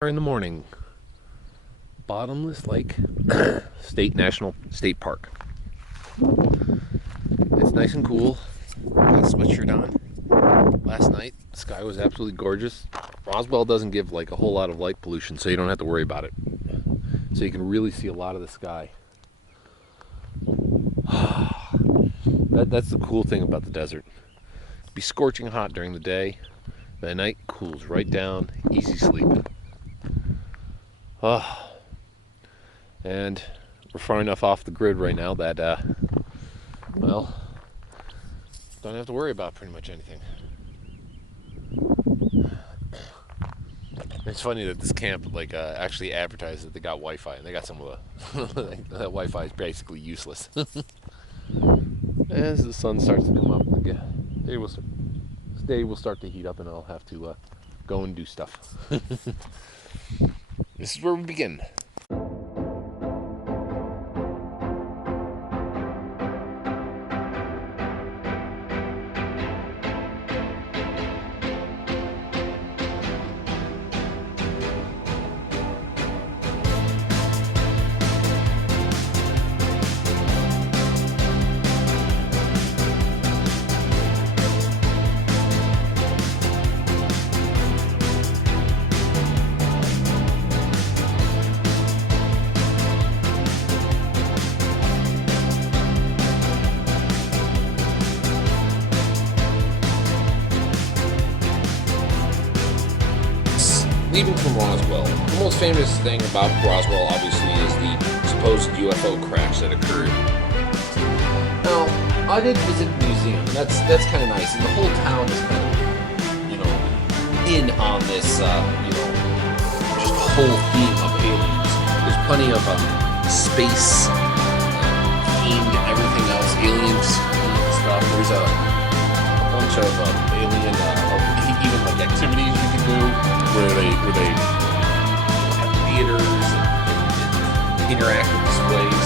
In the morning, Bottomless Lake State Park. It's nice and cool. Got a sweatshirt on. Last night, the sky was absolutely gorgeous. Roswell doesn't give like a whole lot of light pollution, so you don't have to worry about it. So you can really see a lot of the sky. That's the cool thing about the desert. It'd be scorching hot during the day, but at night cools right down, easy sleep. And we're far enough off the grid right now that, well, don't have to worry about pretty much anything. It's funny that this camp actually advertised that they got Wi-Fi, and they got some of the that Wi-Fi is basically useless. As the sun starts to come up, this day will start to heat up, and I'll have to go and do stuff. This is where we begin. Leaving from Roswell, the most famous thing about Roswell, obviously, is the supposed UFO crash that occurred. Now, I did visit the museum, and that's kind of nice, and the whole town is kind of, in on this, just whole theme of aliens. There's plenty of space themed, everything else, aliens stuff. There's a bunch of alien, even like activities you can do. Where they have theaters and interactive displays.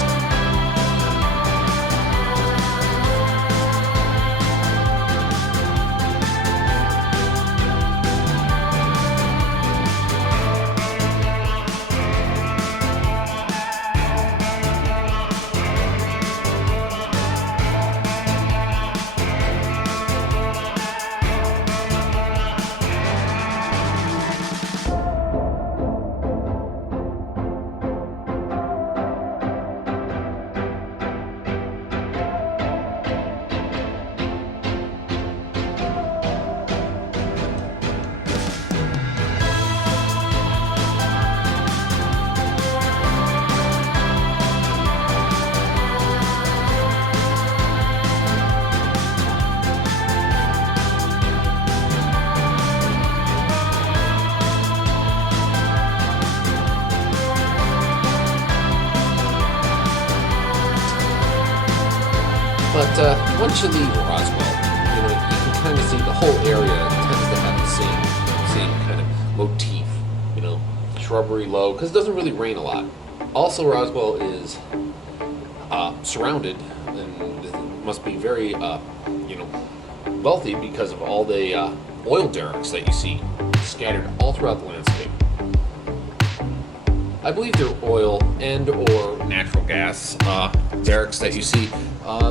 But once you leave Roswell, you can kind of see the whole area tends to have the same kind of motif, shrubbery low, because it doesn't really rain a lot. Also, Roswell is surrounded, and it must be very, wealthy because of all the oil derricks that you see scattered all throughout the landscape. I believe they're oil and or natural gas derricks that you see.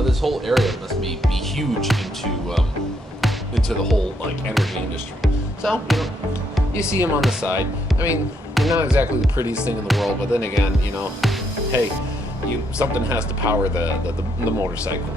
This whole area must be huge into the whole energy industry. So you see them on the side. I mean, they're not exactly the prettiest thing in the world, but then again, hey, something has to power the motorcycle.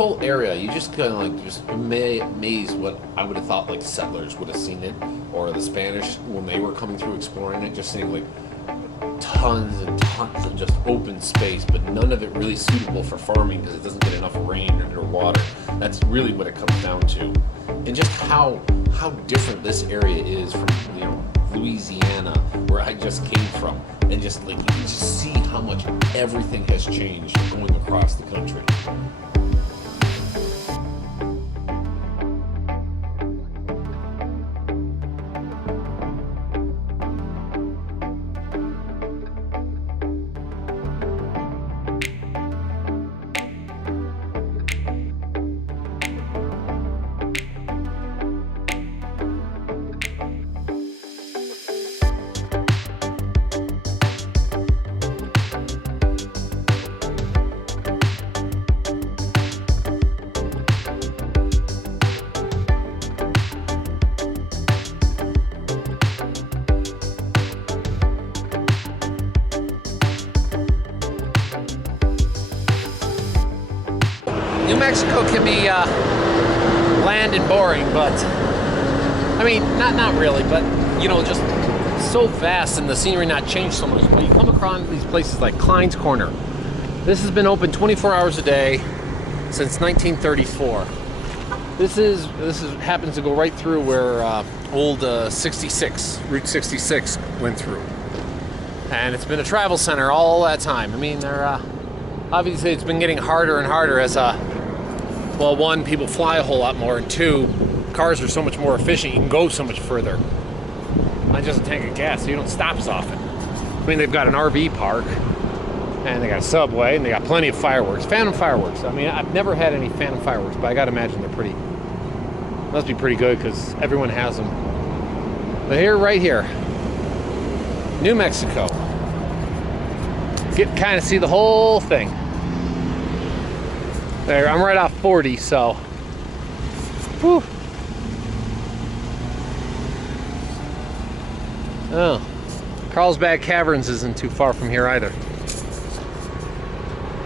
whole area, you just kind of like just amazed what I would have thought like settlers would have seen it, or the Spanish when they were coming through exploring it, just seeing like tons and tons of just open space, but none of it really suitable for farming because it doesn't get enough rain or water. That's really what it comes down to, and just how different this area is from Louisiana, where I just came from, and just like you can just see how much everything has changed going across the country. New Mexico can be bland and boring, but I mean, not really, but just so vast and the scenery not changed so much. But you come across these places like Klein's Corner. This has been open 24 hours a day since 1934. This happens to go right through where old Route 66 went through, and it's been a travel center all that time. I mean, they're obviously it's been getting harder and harder as well, one, people fly a whole lot more, and two, cars are so much more efficient. You can go so much further. Not just a tank of gas, so you don't stop as often. I mean, they've got an RV park, and they got a subway, and they got plenty of fireworks. Phantom fireworks. I mean, I've never had any phantom fireworks, but I gotta imagine they're must be pretty good because everyone has them. But here, right here, New Mexico. Get kind of see the whole thing. There, I'm right off 40, so. Whew. Oh, Carlsbad Caverns isn't too far from here either.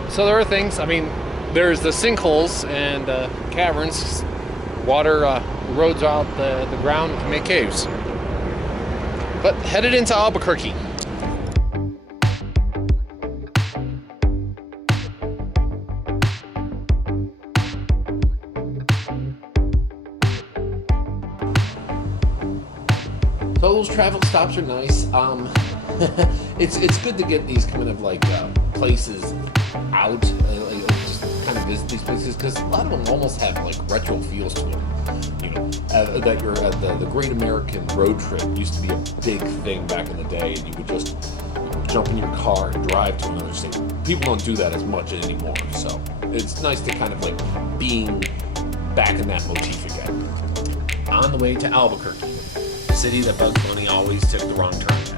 So there are things, I mean, there's the sinkholes and caverns. Water erodes out the ground and can make caves. But headed into Albuquerque. So those travel stops are nice. It's good to get these kind of like places out, just kind of visit these places, because a lot of them almost have like retro feels to them. That you're at the Great American Road Trip used to be a big thing back in the day, and you would just jump in your car and drive to another state. People don't do that as much anymore, so it's nice to kind of like being back in that motif again. On the way to Albuquerque, the city that Bugs Bunny always took the wrong turn.